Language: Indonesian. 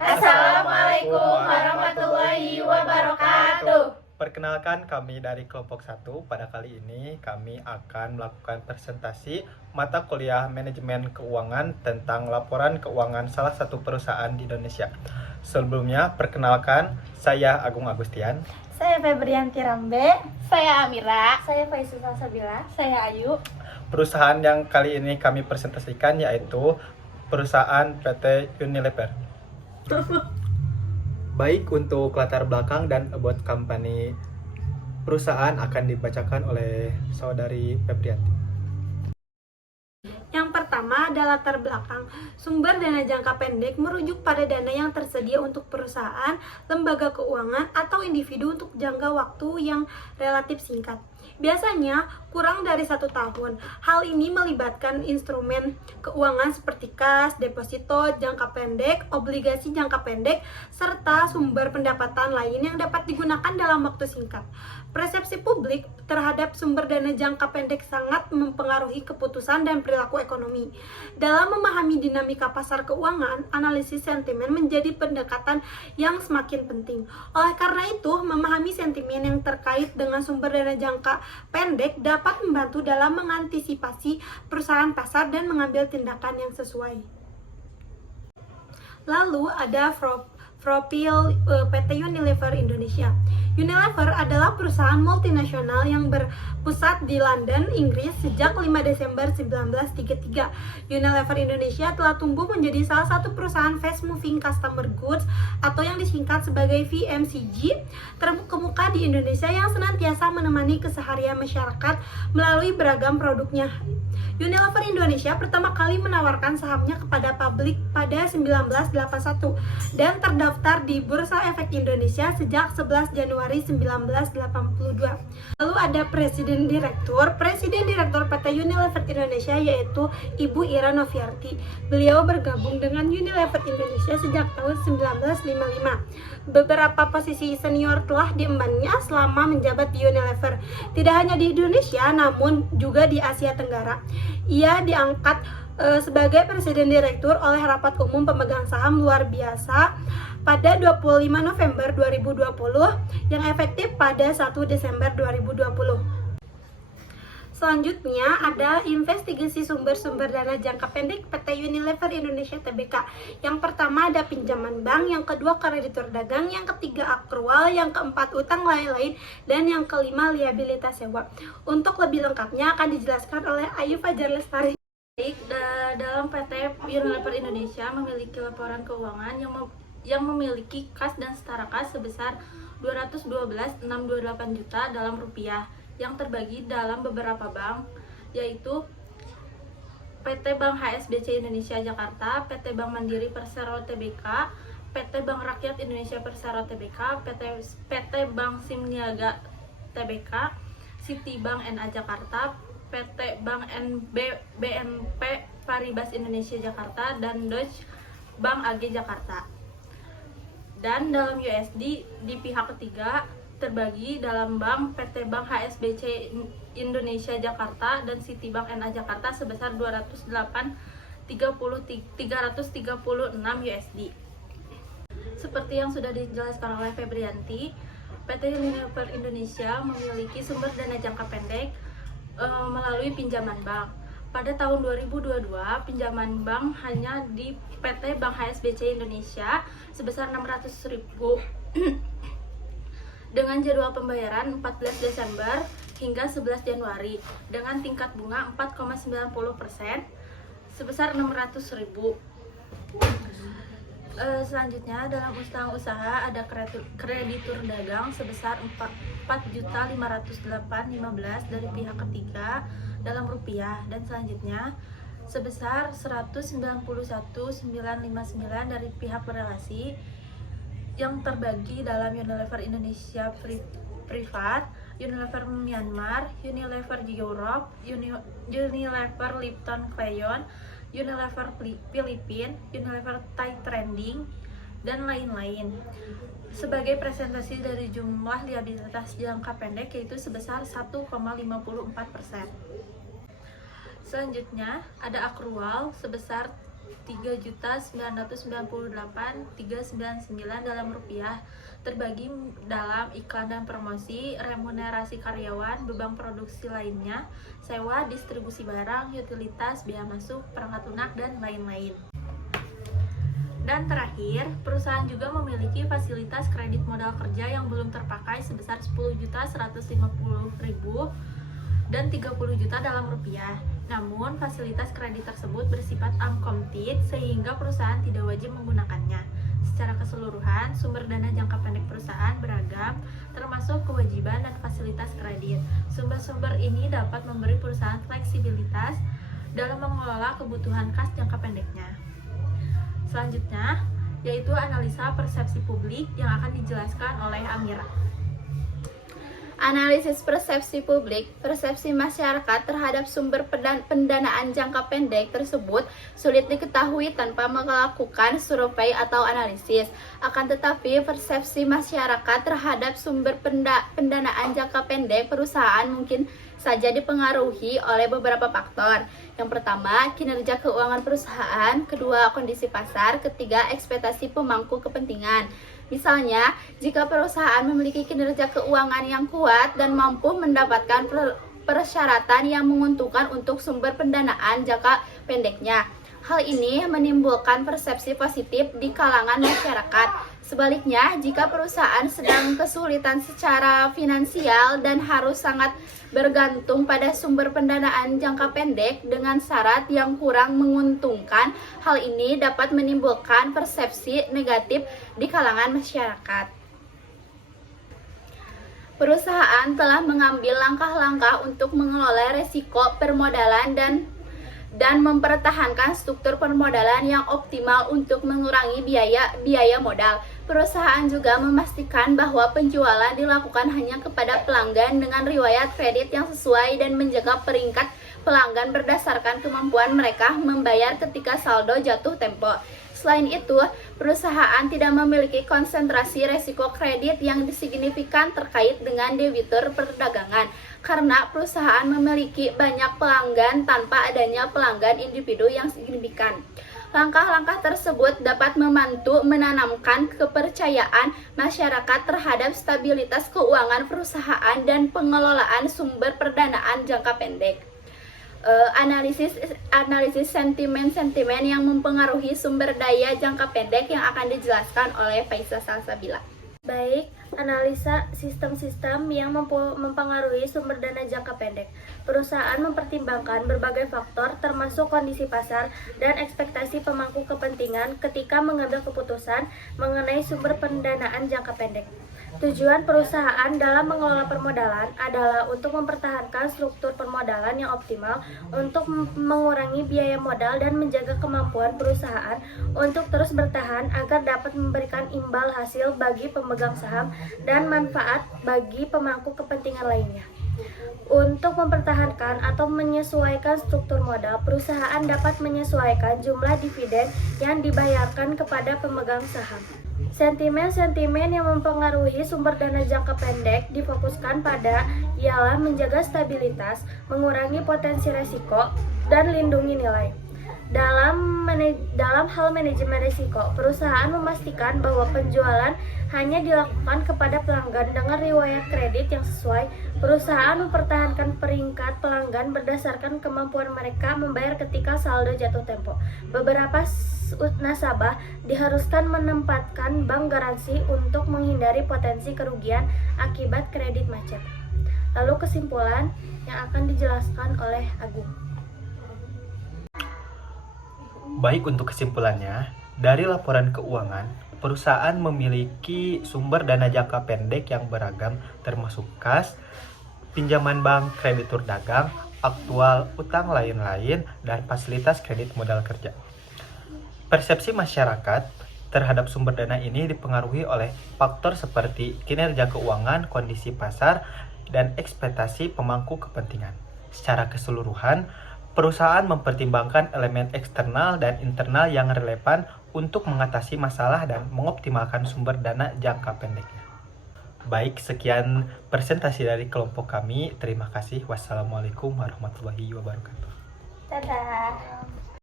Assalamualaikum warahmatullahi wabarakatuh. Perkenalkan, kami dari kelompok 1. Pada kali ini kami akan melakukan presentasi mata kuliah manajemen keuangan tentang laporan keuangan salah satu perusahaan di Indonesia. Sebelumnya, perkenalkan, saya Agung Agustian. Saya Febrianti Rambe. Saya Amira. Saya Faisul Salsabila. Saya Ayu. Perusahaan yang kali ini kami presentasikan yaitu perusahaan PT Unilever. Baik, untuk latar belakang dan about company perusahaan akan dibacakan oleh saudari Febrianti. Yang pertama adalah latar belakang. Sumber dana jangka pendek merujuk pada dana yang tersedia untuk perusahaan, lembaga keuangan, atau individu untuk jangka waktu yang relatif singkat. Biasanya kurang dari 1 tahun. Hal ini melibatkan instrumen keuangan seperti kas, deposito jangka pendek, obligasi jangka pendek, serta sumber pendapatan lain yang dapat digunakan dalam waktu singkat. Persepsi publik terhadap sumber dana jangka pendek sangat mempengaruhi keputusan dan perilaku ekonomi. Dalam memahami dinamika pasar keuangan, analisis sentimen menjadi pendekatan yang semakin penting. Oleh karena itu, memahami sentimen yang terkait dengan sumber dana jangka pendek dapat membantu dalam mengantisipasi perusahaan pasar dan mengambil tindakan yang sesuai. Lalu ada profil PT Unilever Indonesia. Unilever adalah perusahaan multinasional yang berpusat di London, Inggris sejak 5 Desember 1933. Unilever Indonesia telah tumbuh menjadi salah satu perusahaan fast moving consumer goods atau yang disingkat sebagai FMCG terkemuka di Indonesia yang senantiasa menemani keseharian masyarakat melalui beragam produknya. Unilever Indonesia pertama kali menawarkan sahamnya kepada publik pada 1981 dan terdaftar di Bursa Efek Indonesia sejak 11 Januari 1982. Lalu ada Presiden Direktur PT Unilever Indonesia yaitu Ibu Ira Noviarti. Beliau bergabung dengan Unilever Indonesia sejak tahun 1955. Beberapa posisi senior telah diembannya selama menjabat di Unilever, tidak hanya di Indonesia namun juga di Asia Tenggara. Ia diangkat sebagai Presiden Direktur oleh Rapat Umum Pemegang Saham Luar Biasa pada 25 November 2020 yang efektif pada 1 Desember 2020. Selanjutnya ada investigasi sumber-sumber dana jangka pendek PT Unilever Indonesia Tbk. Yang pertama ada pinjaman bank, yang kedua kreditur dagang, yang ketiga akrual, yang keempat utang lain-lain, dan yang kelima liabilitas sewa. Untuk lebih lengkapnya akan dijelaskan oleh Ayu Fajar Lestari. Dalam PT Unilever Indonesia memiliki laporan keuangan yang memiliki kas dan setara kas sebesar 212,628 juta dalam rupiah yang terbagi dalam beberapa bank, yaitu PT Bank HSBC Indonesia Jakarta, PT Bank Mandiri Persero Tbk, PT Bank Rakyat Indonesia Persero Tbk, PT Bank Simniaga Tbk, Citibank NA Jakarta, PT Bank BNP Paribas Indonesia Jakarta, dan Deutsche Bank AG Jakarta. Dan dalam USD di pihak ketiga terbagi dalam bank PT Bank HSBC Indonesia Jakarta dan Citibank NA Jakarta sebesar 336 USD. Seperti yang sudah dijelaskan oleh Febrianti, PT Unilever Indonesia memiliki sumber dana jangka pendek melalui pinjaman bank. Pada tahun 2022, pinjaman bank hanya di PT Bank HSBC Indonesia sebesar 600.000 dengan jadwal pembayaran 14 Desember hingga 11 Januari dengan tingkat bunga 4,90% sebesar 600.000. Selanjutnya dalam usaha ada kreditur dagang sebesar 4.508.015 dari pihak ketiga dalam rupiah, dan selanjutnya sebesar 191.959 dari pihak berelasi yang terbagi dalam Unilever Indonesia Privat, Unilever Myanmar, Unilever Europe, Unilever Lipton Crayon, Unilever Filipina, Unilever Thai Trending, dan lain-lain. Sebagai presentasi dari jumlah liabilitas jangka pendek yaitu sebesar 1,54%. Selanjutnya ada akrual sebesar 3.998.399 dalam rupiah, terbagi dalam iklan dan promosi, remunerasi karyawan, beban produksi lainnya, sewa, distribusi barang, utilitas, biaya masuk, perangkat lunak, dan lain-lain. Dan terakhir, perusahaan juga memiliki fasilitas kredit modal kerja yang belum terpakai sebesar 10.150.000 dan 30 juta dalam rupiah. Namun, fasilitas kredit tersebut bersifat uncompted sehingga perusahaan tidak wajib menggunakannya. Secara keseluruhan, sumber dana jangka pendek perusahaan beragam, termasuk kewajiban dan fasilitas kredit. Sumber-sumber ini dapat memberi perusahaan fleksibilitas dalam mengelola kebutuhan kas jangka pendeknya. Selanjutnya, yaitu analisa persepsi publik yang akan dijelaskan oleh Amira. Analisis persepsi publik, persepsi masyarakat terhadap sumber pendanaan jangka pendek tersebut sulit diketahui tanpa melakukan survei atau analisis. Akan tetapi, persepsi masyarakat terhadap sumber pendanaan jangka pendek perusahaan mungkin saja dipengaruhi oleh beberapa faktor. Yang pertama, kinerja keuangan perusahaan, kedua, kondisi pasar, ketiga, ekspektasi pemangku kepentingan. Misalnya, jika perusahaan memiliki kinerja keuangan yang kuat dan mampu mendapatkan persyaratan yang menguntungkan untuk sumber pendanaan jangka pendeknya, hal ini menimbulkan persepsi positif di kalangan masyarakat. Sebaliknya, jika perusahaan sedang kesulitan secara finansial dan harus sangat bergantung pada sumber pendanaan jangka pendek dengan syarat yang kurang menguntungkan, hal ini dapat menimbulkan persepsi negatif di kalangan masyarakat. Perusahaan telah mengambil langkah-langkah untuk mengelola resiko permodalan dan mempertahankan struktur permodalan yang optimal untuk mengurangi biaya modal. Perusahaan juga memastikan bahwa penjualan dilakukan hanya kepada pelanggan dengan riwayat kredit yang sesuai dan menjaga peringkat pelanggan berdasarkan kemampuan mereka membayar ketika saldo jatuh tempo. Selain itu, perusahaan tidak memiliki konsentrasi resiko kredit yang signifikan terkait dengan debitur perdagangan, karena perusahaan memiliki banyak pelanggan tanpa adanya pelanggan individu yang signifikan. Langkah-langkah tersebut dapat membantu menanamkan kepercayaan masyarakat terhadap stabilitas keuangan perusahaan dan pengelolaan sumber pendanaan jangka pendek. Analisis sentimen-sentimen yang mempengaruhi sumber daya jangka pendek yang akan dijelaskan oleh Faisal Salsabila. Baik, analisa sistem-sistem yang mempengaruhi sumber dana jangka pendek. Perusahaan mempertimbangkan berbagai faktor termasuk kondisi pasar dan ekspektasi pemangku kepentingan ketika mengambil keputusan mengenai sumber pendanaan jangka pendek. Tujuan perusahaan dalam mengelola permodalan adalah untuk mempertahankan struktur permodalan yang optimal, untuk mengurangi biaya modal dan menjaga kemampuan perusahaan untuk terus bertahan agar dapat memberikan imbal hasil bagi pemegang saham dan manfaat bagi pemangku kepentingan lainnya. Untuk mempertahankan atau menyesuaikan struktur modal, perusahaan dapat menyesuaikan jumlah dividen yang dibayarkan kepada pemegang saham. Sentimen-sentimen yang mempengaruhi sumber dana jangka pendek difokuskan pada ialah menjaga stabilitas, mengurangi potensi resiko, dan lindungi nilai. Dalam hal manajemen risiko, perusahaan memastikan bahwa penjualan hanya dilakukan kepada pelanggan dengan riwayat kredit yang sesuai. Perusahaan mempertahankan peringkat pelanggan berdasarkan kemampuan mereka membayar ketika saldo jatuh tempo. Beberapa nasabah diharuskan menempatkan bank garansi untuk menghindari potensi kerugian akibat kredit macet. Lalu kesimpulan yang akan dijelaskan oleh Agung. Baik, untuk kesimpulannya, dari laporan keuangan, perusahaan memiliki sumber dana jangka pendek yang beragam termasuk kas, pinjaman bank, kreditur dagang, aktual, utang lain-lain, dan fasilitas kredit modal kerja. Persepsi masyarakat terhadap sumber dana ini dipengaruhi oleh faktor seperti kinerja keuangan, kondisi pasar, dan ekspektasi pemangku kepentingan. Secara keseluruhan, perusahaan mempertimbangkan elemen eksternal dan internal yang relevan untuk mengatasi masalah dan mengoptimalkan sumber dana jangka pendeknya. Baik, sekian presentasi dari kelompok kami. Terima kasih. Wassalamualaikum warahmatullahi wabarakatuh. Dadah.